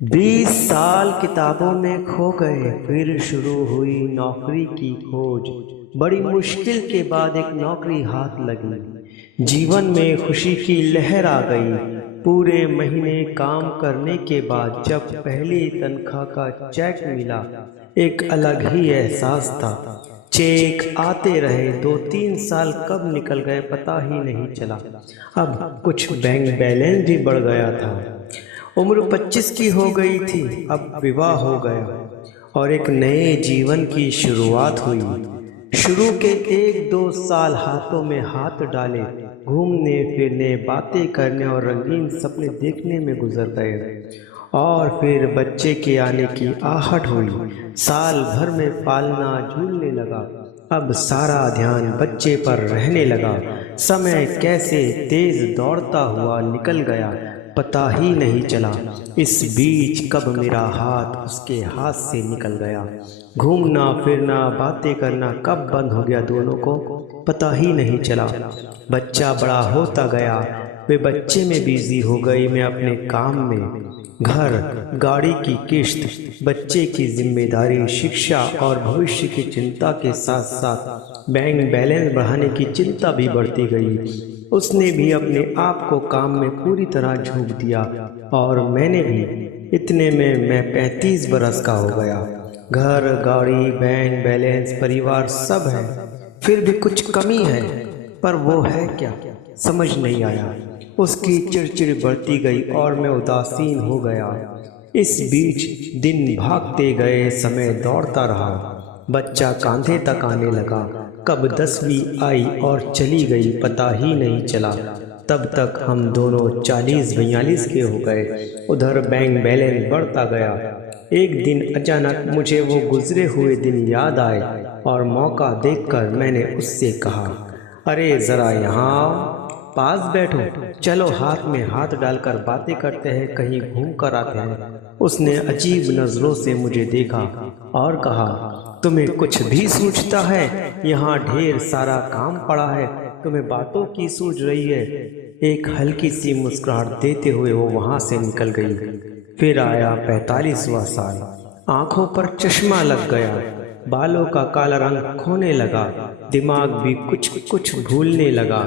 20 साल किताबों में खो गए, फिर शुरू हुई नौकरी की खोज। बड़ी मुश्किल के बाद एक नौकरी हाथ लगी, जीवन में खुशी की लहर आ गई। पूरे महीने काम करने के बाद जब पहली तनख्वाह का चेक मिला, एक अलग ही एहसास था। चेक आते रहे, 2-3 साल कब निकल गए पता ही नहीं चला। अब कुछ बैंक बैलेंस भी बढ़ गया था। उम्र 25 की हो गई थी, अब विवाह हो गया और एक नए जीवन की शुरुआत हुई। शुरू के 1-2 साल हाथों में हाथ डाले, घूमने फिरने, बातें करने और रंगीन सपने देखने में गुजर गए। और फिर बच्चे के आने की आहट हुई। साल भर में पालना झूलने लगा, अब सारा ध्यान बच्चे पर रहने लगा। समय कैसे तेज दौड़ता हुआ निकल गया, पता ही नहीं चला। इस बीच कब मेरा हाथ उसके हाथ से निकल गया। घूमना फिरना, बातें करना कब बंद हो गया दोनों को, पता ही नहीं चला। बच्चा बड़ा होता गया, वे बच्चे में बिजी हो गई, मैं अपने काम में। घर, गाड़ी की किश्त, बच्चे की जिम्मेदारी, शिक्षा और भविष्य की चिंता के साथ साथ बैंक बैलेंस बढ़ाने की चिंता भी बढ़ती गई। उसने भी अपने आप को काम में पूरी तरह झोंक दिया और मैंने भी। इतने में मैं 35 बरस का हो गया। घर, गाड़ी, बैंक बैलेंस, परिवार सब है, फिर भी कुछ कमी है। पर वो है क्या, समझ नहीं आया। उसकी चिड़चिड़ बढ़ती गई और मैं उदासीन हो गया। इस बीच दिन भागते गए, समय दौड़ता रहा। बच्चा कांधे तक आने लगा, कब 10वीं आई और चली गई पता ही नहीं चला। तब तक हम दोनों 40-42 के हो गए। उधर बैंक बैलेंस बढ़ता गया। एक दिन अचानक मुझे वो गुजरे हुए दिन याद आए और मौका देखकर मैंने उससे कहा, अरे जरा यहाँ आओ, पास बैठो, चलो हाथ में हाथ डालकर बातें करते हैं, कहीं घूम कर आते हैं। उसने अजीब नजरों से मुझे देखा और कहा, तुम्हें कुछ भी सूझता है? यहाँ ढेर सारा काम पड़ा है, तुम्हें बातों की सूझ रही है। एक हल्की सी मुस्कुराहट देते हुए वो वहां से निकल गई। फिर आया 45वां साल। आंखों पर चश्मा लग गया, बालों का काला रंग खोने लगा, दिमाग भी कुछ कुछ भूलने लगा।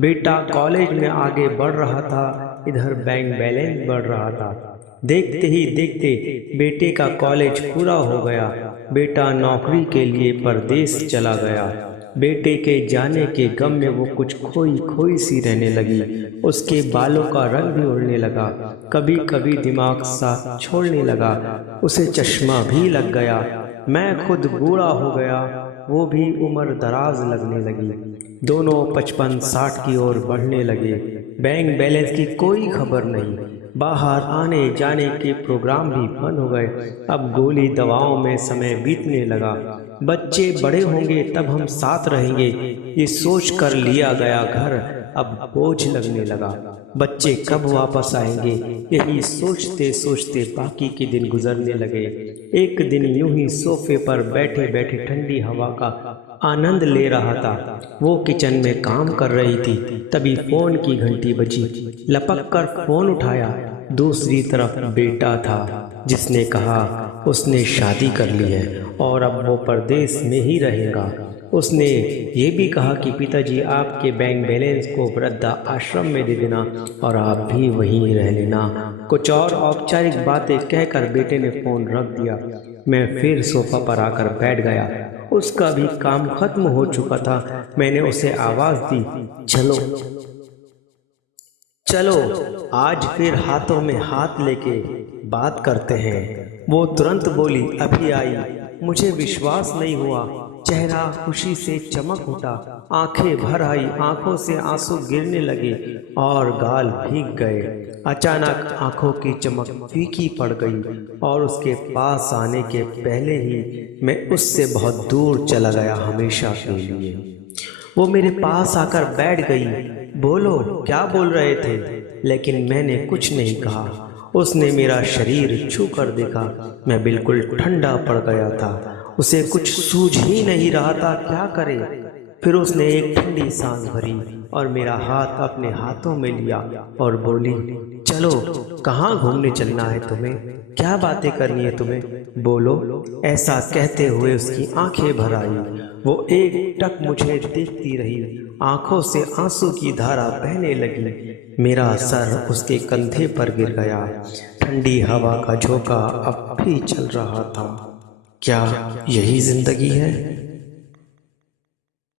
बेटा कॉलेज में आगे बढ़ रहा था, इधर बैंक बैलेंस बढ़ रहा था। देखते ही देखते बेटे का कॉलेज पूरा हो गया। बेटा नौकरी के लिए परदेश चला गया। बेटे के जाने के गम में वो कुछ खोई खोई सी रहने लगी। उसके बालों का रंग भी उड़ने लगा, कभी कभी दिमाग सा छोड़ने लगा। उसे चश्मा भी लग गया। मैं खुद बूढ़ा हो गया, वो भी उम्र दराज लगने लगी। दोनों 55-60 की ओर बढ़ने लगे। बैंक बैलेंस की कोई खबर नहीं, बाहर आने जाने के प्रोग्राम भी बंद हो गए। अब गोली दवाओं में समय बीतने लगा। बच्चे बड़े होंगे तब हम साथ रहेंगे, ये सोच कर लिया गया घर अब बोझ लगने लगा। बच्चे कब वापस आएंगे, यही सोचते सोचते बाकी के दिन गुजरने लगे। एक दिन यूं ही सोफे पर बैठे बैठे ठंडी हवा का आनंद ले रहा था। वो किचन में काम कर रही थी, तभी फोन की घंटी बजी। लपक कर फोन उठाया, दूसरी तरफ बेटा था जिसने कहा उसने शादी कर ली है और अब वो परदेश में ही रहेगा। उसने ये भी कहा कि पिताजी आपके बैंक बैलेंस को वृद्धा आश्रम में दे देना और आप भी वहीं रह लेना। कुछ और औपचारिक बातें कहकर बेटे ने फोन रख दिया। मैं फिर सोफा पर आकर बैठ गया। उसका भी काम खत्म हो चुका था। मैंने उसे आवाज दी, चलो चलो आज फिर हाथों में हाथ लेके बात करते हैं। वो तुरंत बोली, अभी आई। मुझे विश्वास नहीं हुआ। चेहरा खुशी से चमक उठा, आंखें भर आई, आंखों से आंसू गिरने लगे और गाल भीग गए। अचानक आंखों की चमक फीकी पड़ गई और उसके पास आने के पहले ही मैं उससे बहुत दूर चला गया हमेशा के लिए। वो मेरे पास आकर बैठ गई। बोलो, क्या बोल रहे थे? लेकिन मैंने कुछ नहीं कहा। उसने मेरा शरीर छू कर देखा, मैं बिल्कुल ठंडा पड़ गया था। उसे कुछ सूझ ही नहीं रहा था क्या करे। फिर उसने एक ठंडी सांस भरी और मेरा हाथ अपने हाथों में लिया और बोली, चलो, कहाँ घूमने चलना है तुम्हें? क्या बातें करनी है तुम्हें? बोलो। ऐसा कहते हुए उसकी आंखें भर आई। वो एकटक मुझे देखती रही। आंखों से आंसू की धारा बहने लगी। मेरा सर उसके कंधे पर गिर गया। ठंडी हवा का झोंका अब भी चल रहा था। क्या यही जिंदगी है?